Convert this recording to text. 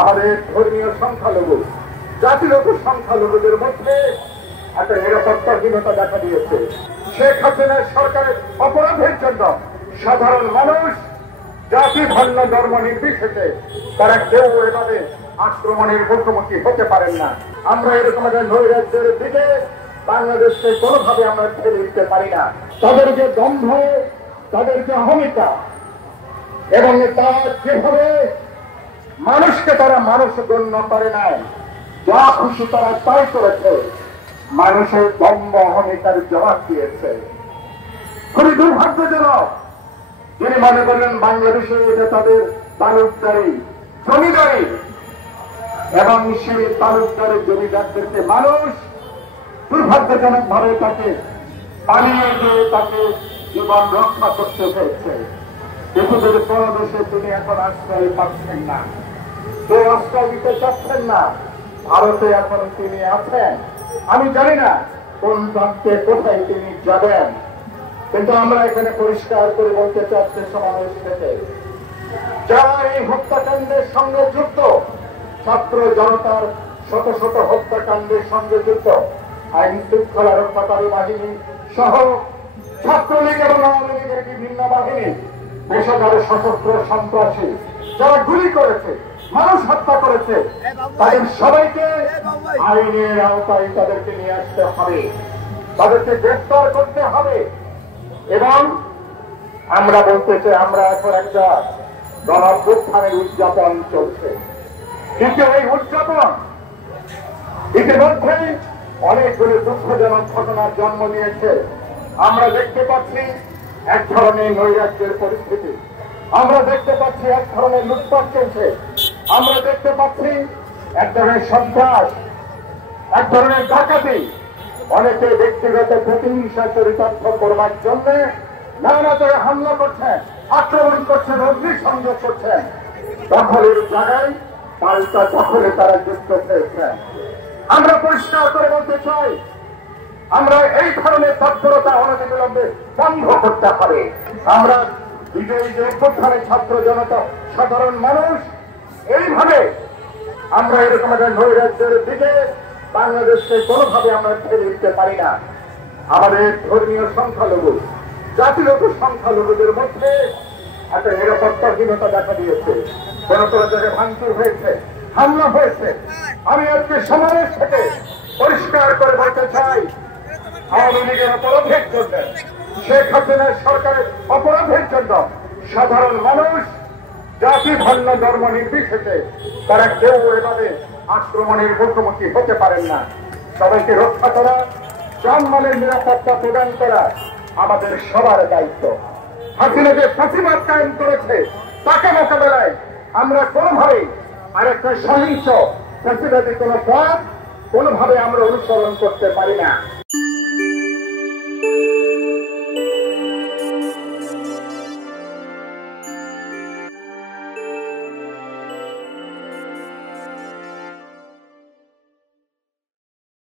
আমাদের ধর্মীয় সংখ্যালঘু জাতিগত সংখ্যালঘুদের মধ্যে একটা নিরাপত্তাহীনতা দেখা দিয়েছে। শেখ হাসিনার সরকারের অপরাধের জন্য সাধারণ মানুষ জাতি ধর্ম ধর্ম নির্বিশেষে তারা কেউ এভাবে আক্রমণের মুখোমুখি হতে পারেন না। আমরা এরকম একটা নৈরাজ্যের দিকে বাংলাদেশকে কোনোভাবে আমরা ঠেলে দিতে পারি না। তাদের যে দম্ভ, তাদের যে অহমিকা এবং তারা যেভাবে মানুষকে তারা মানুষ গণ্য করে নাই, যা খুশি তারা তাই করেছে, মানুষের দম্ভ অহমিকার জবাব দিয়েছে। খুবই দুর্ভাগ্যজনক। যিনি মনে করলেন বাংলাদেশে এটা তাদের তালুকদারি জমিদারি এবং সেই তালুকদারের জমিদারদেরকে মানুষ দুর্ভাগ্যজনক ভাবে তাকে পালিয়ে দিয়ে তাকে জীবন রক্ষা করতে হয়েছে। পৃথিবীর কোন দেশে তিনি এখন আশ্রয় পাচ্ছেন না, কেউ আশ্রয় দিতে চাচ্ছেন না। ভারতে এখন তিনি আছেন, আমি জানি না কোন প্রান্তে কোথায় তিনি যাবেন, কিন্তু আমরা এখানে পরিষ্কার করে বলতে চাচ্ছি সমাবেশ থেকে, যারা এই হত্যাকাণ্ডের সঙ্গে যুক্ত, ছাত্র জনতার শত শত হত্যাকাণ্ডের সঙ্গে যুক্ত, আইন শৃঙ্খলা রক্ষাকারী বাহিনী সহ ছাত্রলীগ এবং আওয়ামী লীগের বিভিন্ন বাহিনী, পেশাদার সশস্ত্র সন্ত্রাসী যারা গুলি করেছে, মানুষ হত্যা করেছে, তাদের সবাইকে আইনের আওতায় তাদেরকে নিয়ে আসতে হবে, তাদেরকে গ্রেফতার করতে হবে। এবং আমরা বলতে চাই, আমরা এখন একটা গণঅভ্যুত্থানের উদযাপন চলছে, কিন্তু এই উদযাপন ইতিমধ্যেই অনেকগুলো দুঃখজনক ঘটনার জন্ম নিয়েছে। আমরা দেখতে পাচ্ছি এক ধরনের নৈরাজ্যের পরিস্থিতি, আমরা দেখতে পাচ্ছি এক ধরনের লুটপাট চলছে, আমরা দেখতে পাচ্ছি এক ধরনের সন্ত্রাস, এক ধরনের ডাকাতি। অনেকে ব্যক্তিগত প্রতিহিংসা চরিতার্থ করবার জন্য নানা জায়গায় হামলা করছেন, আক্রমণ করছেন, অগ্নিসংযোগ করছেন। দখলের জায়গায় পাল্টা দখলে তারা যুক্ত হয়েছেন। আমরা পরিষ্কার করে বলতে চাই, আমরা এই ধরনের তৎপরতা অনতিবিলম্বে বন্ধ করতে হবে। আমরা বিজয়ী যে অভ্যুত্থানের ছাত্র জনতা সাধারণ মানুষ এইভাবে আমরা এরকম একটা নৈরাজ্যের দিকে বাংলাদেশকে কোনোভাবে আমরা ঠেলে দিতে পারি না। আমাদের ধর্মীয় সংখ্যালঘু জাতিগত সংখ্যালঘুদের মধ্যে একটা নিরাপত্তাহীনতা দেখা দিয়েছে। কোন কোন জায়গায় ভাঙচুর হয়েছে, হামলা হয়েছে। আমি আজকে সমাবেশ থেকে পরিষ্কার করে বলতে চাই, আওয়ামী লীগের অপরাধের জন্য, শেখ হাসিনার সরকারের অপরাধের জন্য সাধারণ মানুষ জাতি ধর্ম ধর্ম নির্বিশেষে তারা কেউ এভাবে আক্রমণের মুখোমুখি হতে পারেন না। সবাইকে রক্ষা করা, জানমালের নিরাপত্তা প্রদান করা আমাদের সবার দায়িত্ব। হাসিনা যে ফাঁসিবাদ কায়েম করেছে তাকে মোকাবেলায় আমরা কোনোভাবেই আরেকটা সহিংস ফাঁসিবাদী কোনো পথ কোনোভাবে আমরা অনুসরণ করতে পারি না।